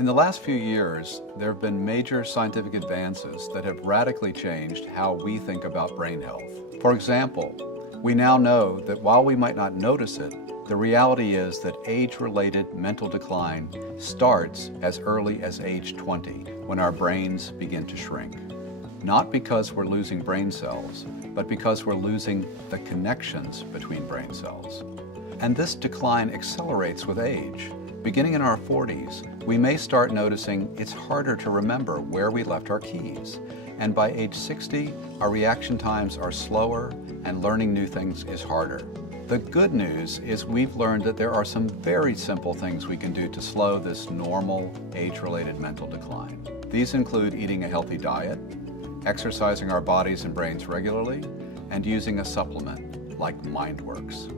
In the last few years, there have been major scientific advances that have radically changed how we think about brain health. For example, we now know that while we might not notice it, the reality is that age-related mental decline starts as early as age 20, when our brains begin to shrink. Not because we're losing brain cells, but because we're losing the connections between brain cells. And this decline accelerates with age. Beginning in our 40s, we may start noticing it's harder to remember where we left our keys. And by age 60, our reaction times are slower and learning new things is harder. The good news is we've learned that there are some very simple things we can do to slow this normal age-related mental decline. These include eating a healthy diet, exercising our bodies and brains regularly, and using a supplement like MindWorks.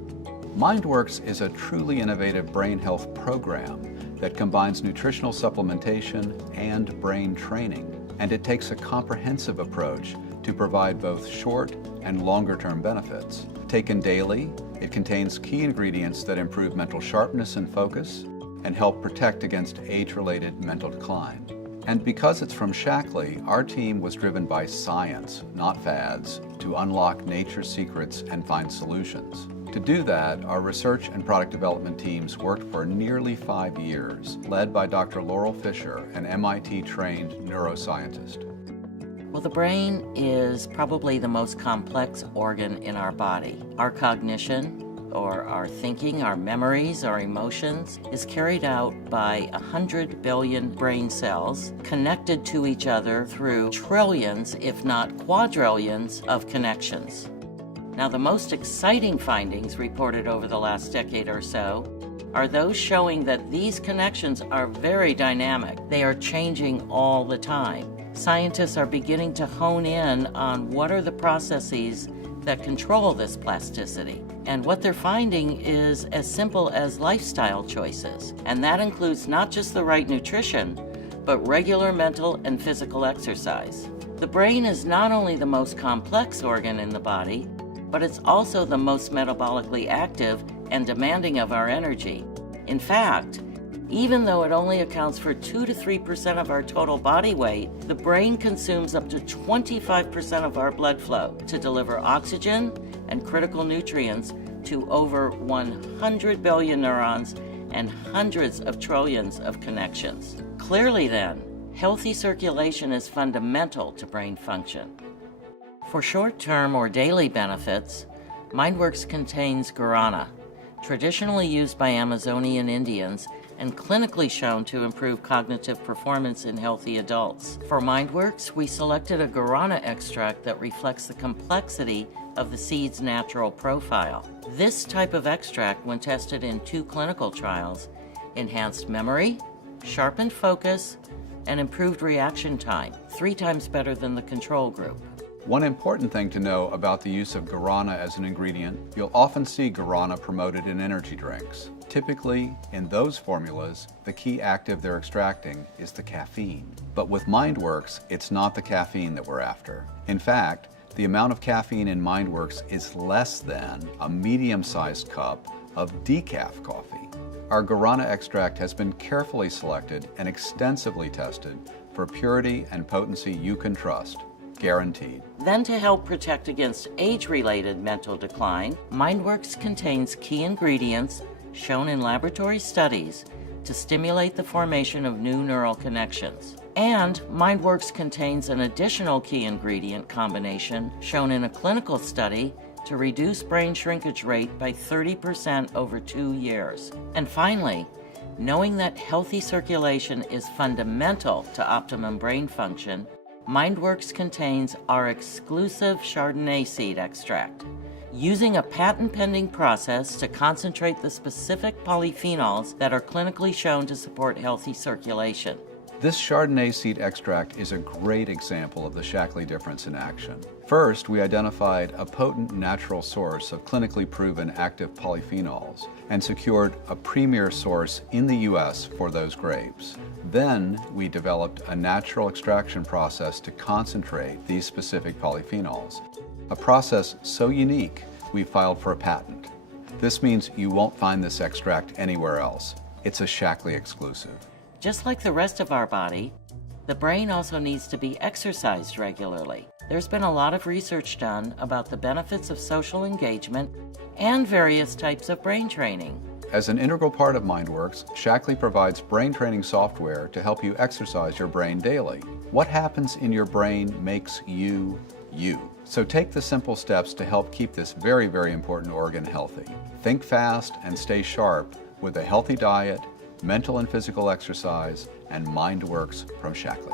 MindWorks is a truly innovative brain health program that combines nutritional supplementation and brain training, and it takes a comprehensive approach to provide both short and longer-term benefits. Taken daily, it contains key ingredients that improve mental sharpness and focus and help protect against age-related mental decline. And because it's from Shaklee, our team was driven by science, not fads, to unlock nature's secrets and find solutions. To do that, our research and product development teams worked for nearly 5 years, led by Dr. Laurel Fisher, an MIT-trained neuroscientist. Well, the brain is probably the most complex organ in our body. Our cognition, or our thinking, our memories, our emotions, is carried out by 100 billion brain cells connected to each other through trillions, if not quadrillions, of connections. Now, the most exciting findings reported over the last decade or so are those showing that these connections are very dynamic. They are changing all the time. Scientists are beginning to hone in on what are the processes that control this plasticity. And what they're finding is as simple as lifestyle choices. And that includes not just the right nutrition, but regular mental and physical exercise. The brain is not only the most complex organ in the body, but it's also the most metabolically active and demanding of our energy. In fact, even though it only accounts for 2 to 3% of our total body weight, the brain consumes up to 25% of our blood flow to deliver oxygen and critical nutrients to over 100 billion neurons and hundreds of trillions of connections. Clearly then, healthy circulation is fundamental to brain function. For short-term or daily benefits, MindWorks contains guarana, traditionally used by Amazonian Indians and clinically shown to improve cognitive performance in healthy adults. For MindWorks, we selected a guarana extract that reflects the complexity of the seed's natural profile. This type of extract, when tested in 2 clinical trials, enhanced memory, sharpened focus, and improved reaction time, 3 times better than the control group. One important thing to know about the use of guarana as an ingredient, you'll often see guarana promoted in energy drinks. Typically, in those formulas, the key active they're extracting is the caffeine. But with MindWorks, it's not the caffeine that we're after. In fact, the amount of caffeine in MindWorks is less than a medium-sized cup of decaf coffee. Our guarana extract has been carefully selected and extensively tested for purity and potency you can trust. Guaranteed. Then, to help protect against age-related mental decline, MindWorks contains key ingredients shown in laboratory studies to stimulate the formation of new neural connections. And MindWorks contains an additional key ingredient combination shown in a clinical study to reduce brain shrinkage rate by 30% over 2 years. And finally, knowing that healthy circulation is fundamental to optimum brain function, MindWorks contains our exclusive Chardonnay seed extract. Using a patent-pending process to concentrate the specific polyphenols that are clinically shown to support healthy circulation. This Chardonnay seed extract is a great example of the Shaklee difference in action. First, we identified a potent natural source of clinically proven active polyphenols and secured a premier source in the US for those grapes. Then, we developed a natural extraction process to concentrate these specific polyphenols, a process so unique we filed for a patent. This means you won't find this extract anywhere else. It's a Shaklee exclusive. Just like the rest of our body, the brain also needs to be exercised regularly. There's been a lot of research done about the benefits of social engagement and various types of brain training. As an integral part of MindWorks, Shackley provides brain training software to help you exercise your brain daily. What happens in your brain makes you, you. So take the simple steps to help keep this very, very important organ healthy. Think fast and stay sharp with a healthy diet, mental and physical exercise, and MindWorks from Shackley.